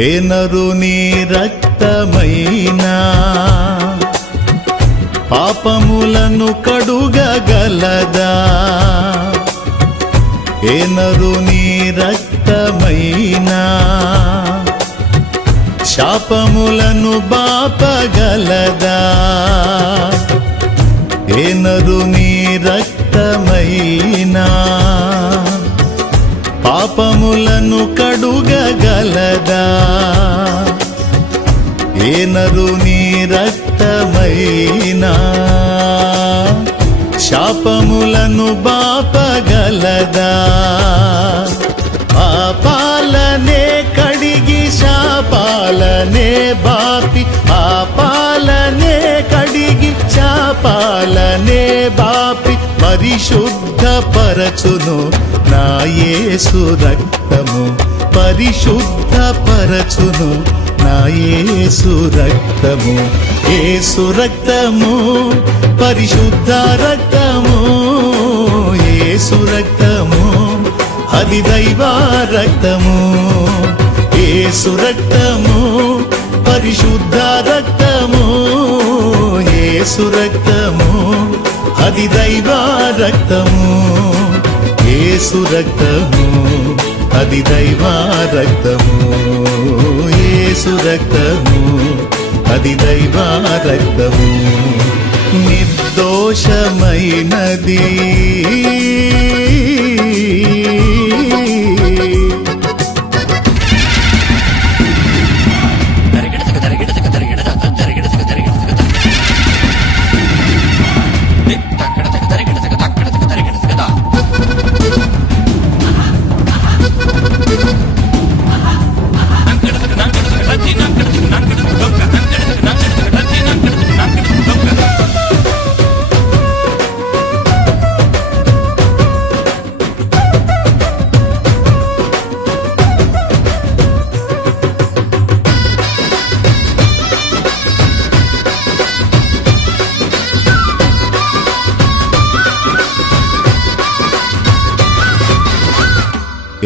ఏ నీ రక్తమైనా? పాపములను కడుగగలదా? ఏ నీ రక్తమైనా? శాపములను బాపగలదా? ఏనరు నీ రక్తమైనా? పాపములను కడుగగలదా? ఏ నీ రక్తమైనా? శాపములను బాపగలదా? పాపాలనే కడిగి శాపాలనే బాపి పాపాలనే కడిగి శాపాలనే బాపి పరిశుద్ధ పరచును సురక్తము యేసు పరిశుద్ధ పరచును నా యేసు రక్తము యేసు రక్తము పరిశుద్ధ రక్తము యేసు రక్తము అది దైవ రక్తము యేసు రక్తము పరిశుద్ధ రక్తము యేసు రక్తము అది దైవ రక్తము యేసు రక్తము. అది దైవ రక్తము ఏసు రక్తము. అది దైవ రక్తము నిర్దోషమైనది.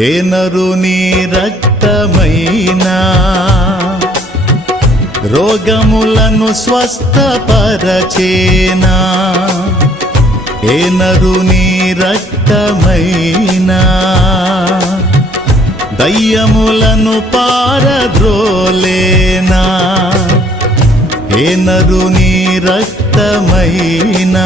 ఏ నరుని రక్తమైనా? రోగములను స్వస్థపరచేనా? ఏ నరుని రక్తమైనా? దయ్యములను పారద్రోలేనా? ఏ నరుని రక్తమైనా?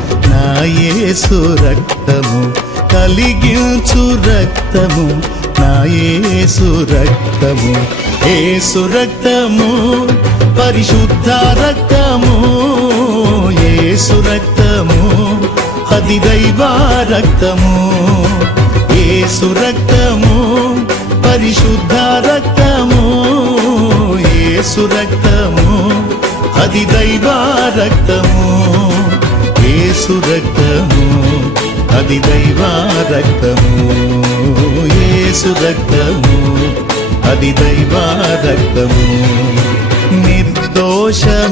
నాయేసు రక్తము కలిగించు రక్తము. నాయేసు రక్తము ఏసు రక్తము పరిశుద్ధ రక్తము. ఏసు రక్తము అది దైవ రక్తము. ఏసు రక్తము పరిశుద్ధ రక్తము. ఏసు రక్తము అది దైవ రక్తము. యేసు రక్తము అది దైవ రక్తము. యేసు రక్తము అది దైవ రక్తము. నిర్దోషమైనది.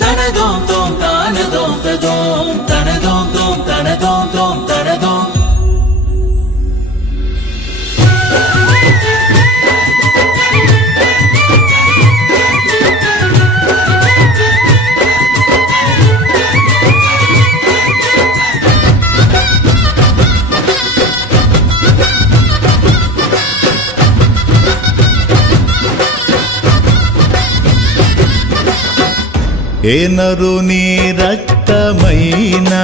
ఏ నరుని రక్తమైనా?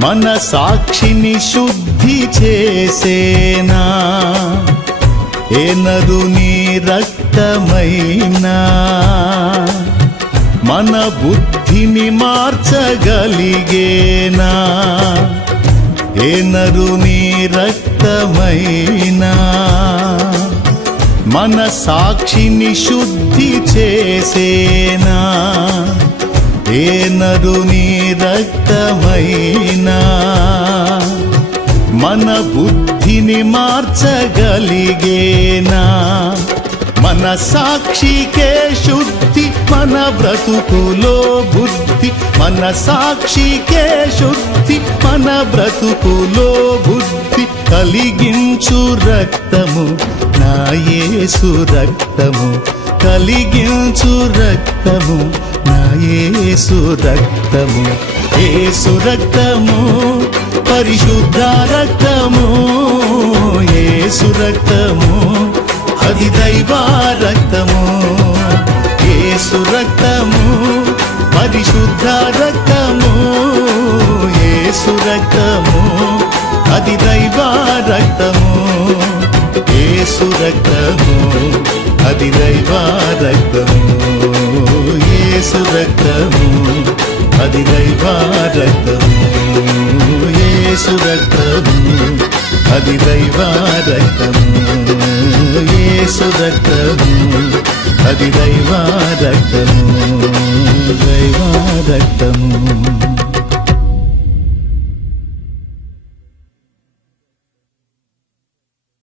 మన సాక్షిని శుద్ధి చేసేనా? ఏ నరుని రక్తమైనా? మన బుద్ధిని మార్చగలిగేనా? ఏ నరుని రక్తమైనా? మన సాక్షిని శుద్ధి చేసేనా? ఏ నరుని రక్తమైనా? మన బుద్ధిని మార్చగలిగేనా? మన సాక్షికే శుద్ధి మన బ్రతుకులో బుద్ధి. మన సాక్షికే శుద్ధి మన బ్రతుకులో బుద్ధి. కలిగించు రక్తము నాయేసు రక్తము కలిగించు రక్తము నాయేసు రక్తము. ఏసు రక్తము పరిశుద్ధ రక్తము ఏసు రక్తము అది దైవ రక్తము. ఏసు రక్తము పరిశుద్ధ రక్తము. యేసు రక్తము అది దైవ రక్తము యేసు రక్తము అది దైవ రక్తము యేసు రక్తము అది దైవ రక్తము యేసు రక్తము అది దైవ రక్తము దైవ రక్తము